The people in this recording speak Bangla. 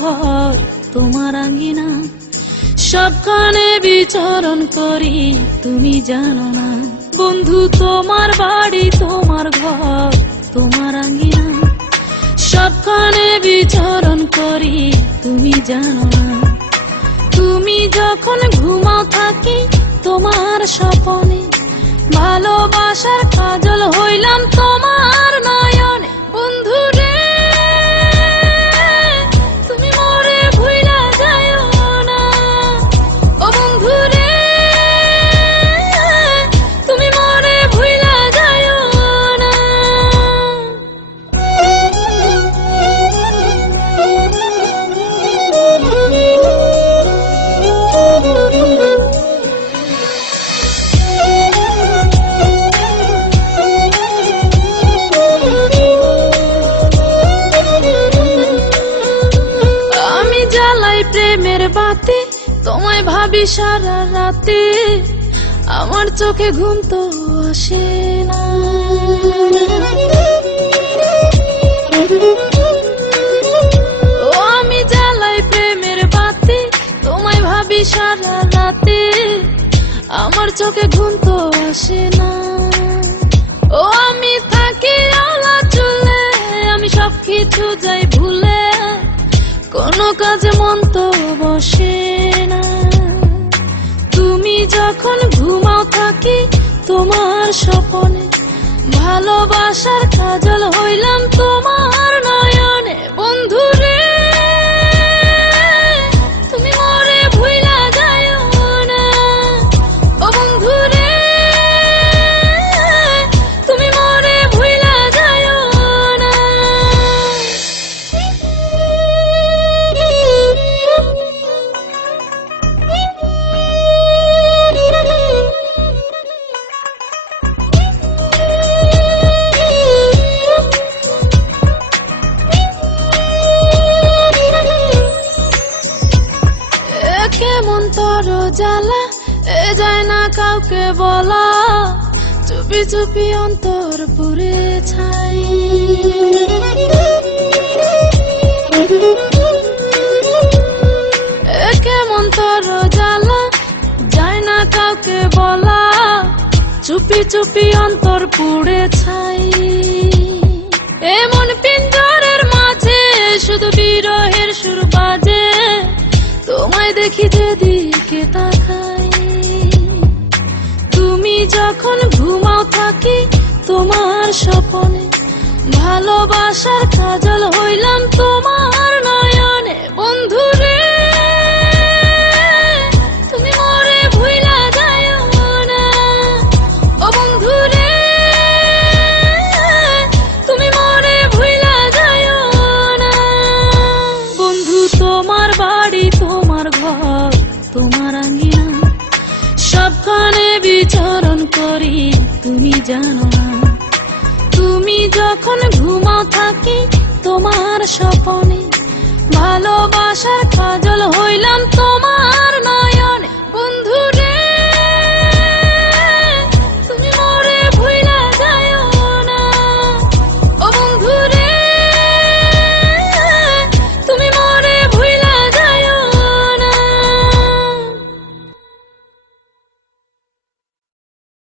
ঘর তোমার আঙ্গিনা, সবখানে বিচরণ করি তুমি জানো না। বন্ধু তোমার বাড়ি তোমার ঘর তোমার আঙ্গিনা, সবখানে বিচরণ করি তুমি জানো না। তুমি যখন ঘুমাও থাকি তোমার স্বপনে, ভালোবাসার কাজল হইলাম তোমার নয়নে। বন্ধু রে তুমি মরে ভুইলা যাইও না, ও বন্ধু রে তুমি মরে ভুইলা যাইও না। প্রেমের বাতি তোমায় ভাবি সারা রাতে, আমার চোখে ঘুম তো আসে না। ও আমি জ্বালাই প্রেমের বাতি তোমায় ভাবি সারা রাতে, আমার চোখে ঘুম তো আসে না। ও আমি থাকি আলা চুলে, আমি সবকিছু যাই ভুলে, কোনো কাজে মন তো বসে না। তুমি যখন ঘুমাও থাকি তোমার স্বপনে, ভালোবাসার কাজল হইলাম তোমার নয়নে। বন্ধু রে তুমি মরে ভুইলা যাইও না, ও বন্ধু রে তুমি মরে ভুইলা যাইও না। কেমন তোর জ্বালা এ যায় না কাউকে বলা, চুপি চুপি অন্তর পুরে ছাই। কেমন তোর জ্বালা যায় না কাউকে বলা, চুপি চুপি অন্তর পুড়ে ছাই। এমন পিঞ্জরের মাঝে শুধু বিরহের সুর বাজে, তোমায় দেখি যেদিকে তাকাই। তুমি যখন ঘুমাও থাকি তোমার স্বপনে, ভালোবাসার কাজল হইলাম তোমার নয়নে। বন্ধু রে তুমি মরে ভুইলা যাইও না, ও বন্ধু রে তুমি মরে ভুইলা যাইও না। বন্ধু তোমার বাড়ি তোমার ঘর তোমার আঙ্গিনা, সবখানে বিচরণ করি তুমি জানো না। তুমি যখন ঘুমাও থাকি তোমার স্বপনে, ভালোবাসার কাজল হইলাম তোমার